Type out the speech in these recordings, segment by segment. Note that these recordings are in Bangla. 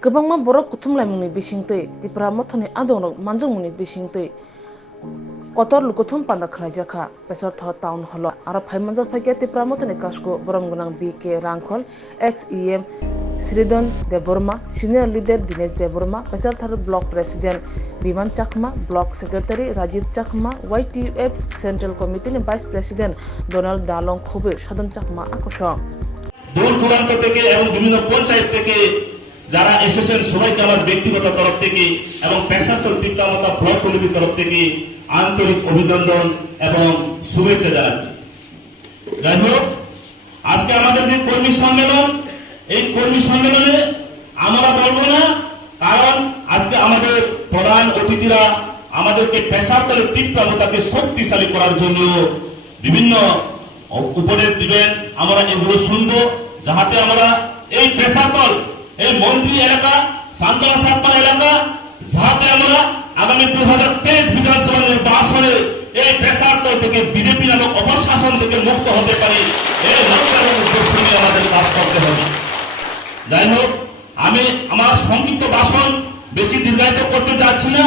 Kebangma borok kutumlai mungni bisingtui tipra mothoni adonok manjung mungni bisingtui kotor lukuthum panda khlaijaka pesar tho town hall aro phaimanjak phaikhe tipra mothoni kasko borom gunang BK Rangkhol ex-EM Sridon Deborma senior leader Dinesh Deborma pesar thar block president Biman Chakma block secretary Rajiv Chakma YTUF central committee ni vice president Donald Dalong Khube sadon Chakma akosho দূর দূরান্ত থেকে এবং বিভিন্ন পঞ্চায়েত থেকে যারা এসেছেন সবাইকে আমার ব্যক্তিগত তরফ থেকে এবং পেশাগত তীব্রতা ব্লক কমিটির তরফ থেকে আন্তরিক অভিনন্দন এবং শুভেচ্ছা জানাচ্ছি। যাই হোক, আজকে আমাদের যে কর্মী সম্মেলন, এই কর্মী সম্মেলনে আমরা বলবো না, কারণ আজকে আমাদের প্রধান অতিথিরা আমাদেরকে পেশাগত তীব্রতাকে শক্তিশালী করার জন্য বিভিন্ন উপদেশ দিবেন। আমরা এগুলো শুনবো, যাহাতে আমরা এই পেশাকল এই মন্ত্রী এলাকা সান্তনা সাতপাল এলাকা যাহাতে আমরা আগামী 2023 বিধানসভা নির্বাচনে এই পেশাকল থেকে বিজেপি নামক অপশাসন থেকে মুক্ত হতে পারি, এই লক্ষ্য এবং উদ্দেশ্য নিয়ে আমাদের কাজ করতে হবে। যাই হোক, আমি আমার সংক্ষিপ্ত ভাষণ বেশি দীর্ঘায়িত করতে যাচ্ছি না।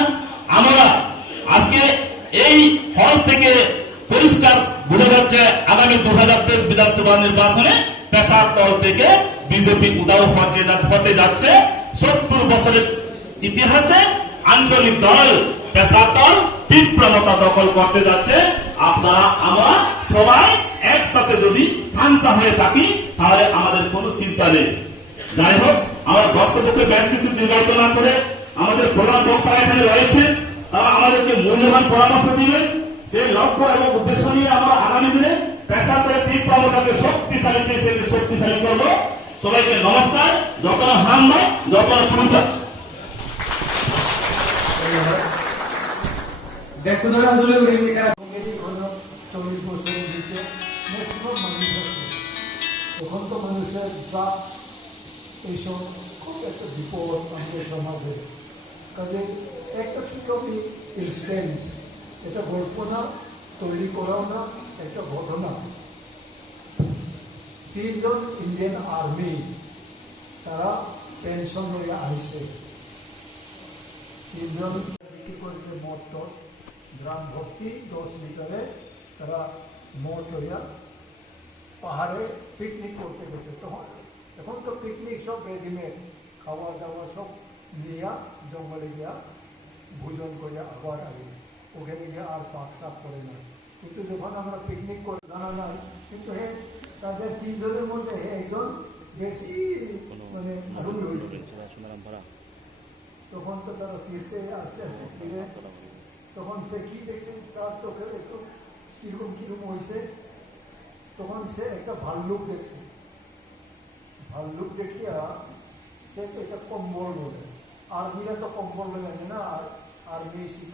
আমরা আজকে এই হল থেকে পরিষ্কার বোঝা যাচ্ছে আগামী 2023 বিধানসভা নির্বাচনে পেশার দল থেকে বিজেপি উদাও হতে যাচ্ছে। 70 বছরের ইতিহাসে আঞ্চলিক দল পেশার দল তীব্রতা দখল করতে যাচ্ছে। আপনারা আমরা সবাই একসাথে যদি থানসা হয়ে থাকি তাহলে আমাদের কোনো চিন্তা নেই। যাই হোক, আমার বক্তব্যকে বেশ কিছু দীর্ঘায়িত না করে আমাদের প্রধান বক্তারা এখানে রয়েছে, তারা আমাদেরকে মূল্যবান পরামর্শ দিবেন। সেই লক্ষ্য এবং উদ্দেশ্য নিয়ে আমরা আগামী দিনে পেশাগত তীব্রতাকে শক্তিশালী করবো। সবাইকে নমস্কার, যত হাম নয় যত পুরুষ তখন তো মানুষের ড্রাগস এইসব খুব একটা বিপদ আমাদের সমাজে। কাজে একটা ছোট্ট ইনস্টেন্স, এটা গল্প না, তৈরি করাও না, একটা ঘটনা। 3 জন ইন্ডিয়ান আর্মি তারা পেনশন হয়ে আইসে, 3 জন বিক্রি করেছে মদ, গ্রাম ভর্তি 10 লিটারে তারা মদ হইয়া পাহাড়ে পিকনিক করতে গেছে। তখন এখন তো পিকনিক সব রেডিমেড, খাওয়া দাওয়া সব নিয়া জঙ্গলে গিয়া ভোজন করিয়া আবার আগে ওখানে গিয়ে আর পাক সাপ করে না। কিন্তু যখন আমরা পিকনিক করে জানা নাই, কিন্তু তাদের 3 জনের মধ্যে একজন বেশি মানে আগ্রহী হয়েছে। তখন তো তারা ফিরতে আস্তে আস্তে ফিরে, তখন সে কি দেখছেন তার চোখে একটু কিরকম হয়েছে। তখন সে একটা ভাল্লুক দেখছে, ভাল্লুক দেখিয়া সে একটা কম্বল বলে, আর্মিরা তো কম্বল বলে না, আর্মি সিপাহী